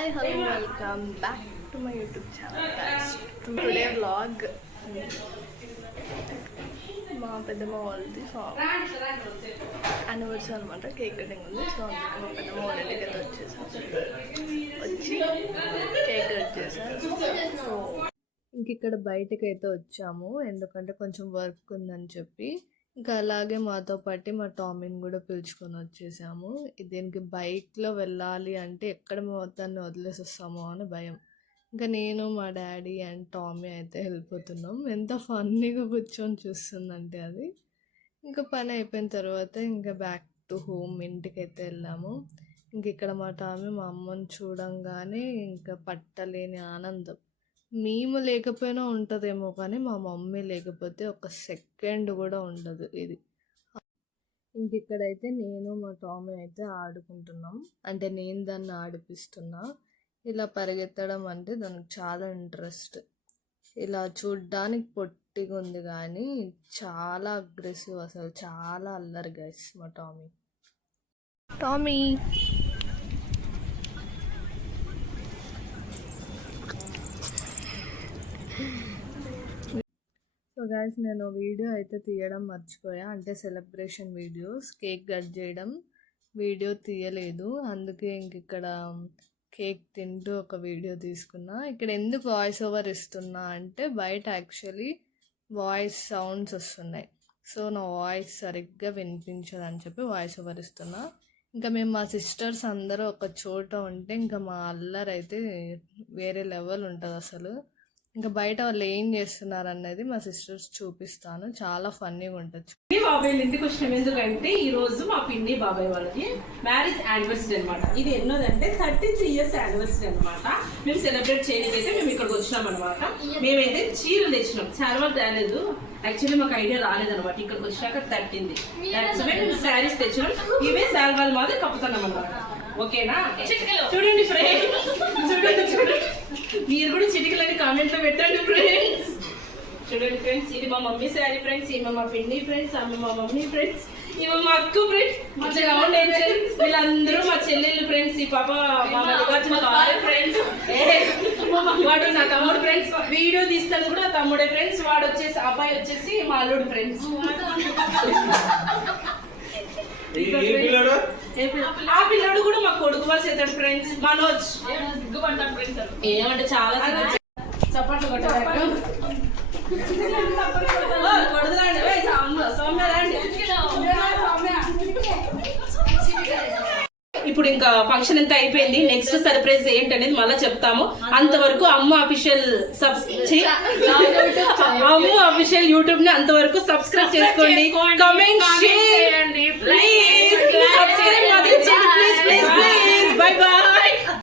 Hi, hello, welcome back to my YouTube channel, guys. Today vlog మా పెద్దమ్మ వాళ్ళది anniversary అనమాట. కేక్ కటింగ్ ఉంది. సో అందుకే మా పెద్దమ్మ వాళ్ళ ఇంటికి అయితే వచ్చి కేక్ కట్ చేశాను. సో ఇంక ఇక్కడ బయటకు అయితే వచ్చాము, ఎందుకంటే కొంచెం వర్క్ ఉందని చెప్పి. ఇంకా అలాగే మాతో పాటు మా టామీని కూడా పిలుచుకొని వచ్చేసాము. దీనికి బైక్లో వెళ్ళాలి అంటే ఎక్కడ దాన్ని వదిలేసి వస్తామో అని భయం. ఇంకా నేను మా డాడీ అండ్ టామీ అయితే వెళ్ళిపోతున్నాం. ఎంత ఫన్నీగా కూర్చొని చూస్తుందంటే అది. ఇంకా పని అయిపోయిన తర్వాత ఇంకా బ్యాక్ టు హోమ్, ఇంటికి అయితే వెళ్ళాము. ఇంక ఇక్కడ మా టామీ మా అమ్మని చూడంగానే ఇంకా పట్టలేని ఆనందం. మేము లేకపోయినా ఉంటుందేమో కానీ మా మమ్మీ లేకపోతే ఒక సెకండ్ కూడా ఉండదు ఇది. ఇంక ఇక్కడైతే నేను మా టామీ అయితే ఆడుకుంటున్నాం. అంటే నేను దాన్ని ఆడిపిస్తున్నా. ఇలా పరిగెత్తడం అంటే దానికి చాలా ఇంట్రెస్ట్. ఇలా చూడ్డానికి పొట్టిగా ఉంది కానీ చాలా అగ్రెసివ్, అసలు చాలా అల్లరి గైస్ మా టామీ. సో గైస్, నేను వీడియో అయితే తీయడం మర్చిపోయా. అంటే సెలబ్రేషన్ వీడియోస్, కేక్ కట్ చేయడం వీడియో తీయలేదు. అందుకే ఇంక ఇక్కడ కేక్ తింటూ ఒక వీడియో తీసుకున్నా. ఇక్కడ ఎందుకు వాయిస్ ఓవర్ ఇస్తున్నా అంటే బయట యాక్చువల్లీ వాయిస్ సౌండ్స్ వస్తున్నాయి. సో నా వాయిస్ సరిగ్గా వినిపించదని చెప్పి వాయిస్ ఓవర్ ఇస్తున్నా. ఇంకా మేము మా సిస్టర్స్ అందరూ ఒక చోట ఉంటే ఇంకా మా అల్లరి అయితే వేరే లెవెల్ ఉంటుంది అసలు. ఇంకా బయట వాళ్ళు ఏం చేస్తున్నారు అన్నది మా సిస్టర్స్ చూపిస్తాను. చాలా ఫన్నీగా ఉంటుంది. బాబాయ్ ఇంటికి వచ్చినాం ఎందుకంటే ఈ రోజు మా పిన్ని బాబాయ్ వాళ్ళకి మ్యారేజ్ యానివర్సరీ అనమాట. ఇది ఎన్నోదంటే 33 years యానివర్సరీ అనమాట. మేము సెలబ్రేట్ చేయలేదైతే మేము ఇక్కడికి వచ్చినాం అనమాట. మేమైతే చీరలు తెచ్చినాం. శాల్వాలు తేలేదు, యాక్చువల్లీ మాకు ఐడియా రాలేదనమాట. ఇక్కడికి వచ్చినాక తట్టింది. మేము శారీస్ తెచ్చినాం. ఇవే శాల్వాలు మాత్రం కప్పుతున్నాం అనమాట. ఓకేనా? చూడండి ఫ్రెండ్స్, చూడండి మీరు కూడా చిటికలని కామెంట్ లో పెట్టండి ఫ్రెండ్స్. చూడండి ఫ్రెండ్స్, ఇది మా మమ్మీ శారీ ఫ్రెండ్స్, ఈమె మా పిన్ని ఫ్రెండ్స్, ఆమె మా మమ్మీ ఫ్రెండ్స్, ఈమె మా అక్క ఫ్రెండ్స్, వీళ్ళందరూ మా చెల్లెళ్ళు ఫ్రెండ్స్. ఈ పాప మా ఫ్రెండ్స్, వాడు నా తమ్ముడు ఫ్రెండ్స్. వీడియో తీస్తాను కూడా తమ్ముడే ఫ్రెండ్స్. వాడు వచ్చేసి అబ్బాయి వచ్చేసి మా అల్లుడు ఫ్రెండ్స్. ఆ పిల్లడు కూడా మా కొడుకు వాళ్ళు చేతాడు ఫ్రెండ్స్. మనోజ్ ఏమంటే చాలా చప్పట్లు కొట్టాడు. ఇప్పుడు ఇంకా ఫంక్షన్ ఎంత అయిపోయింది. నెక్స్ట్ సర్ప్రైజ్ ఏంటనేది మళ్ళీ చెప్తాము. అంతవరకు అమ్మ అఫీషియల్ యూట్యూబ్ ని అంతవరకు సబ్స్క్రైబ్ చేసుకోండి. కామెంట్ చేయండి ప్లీజ్.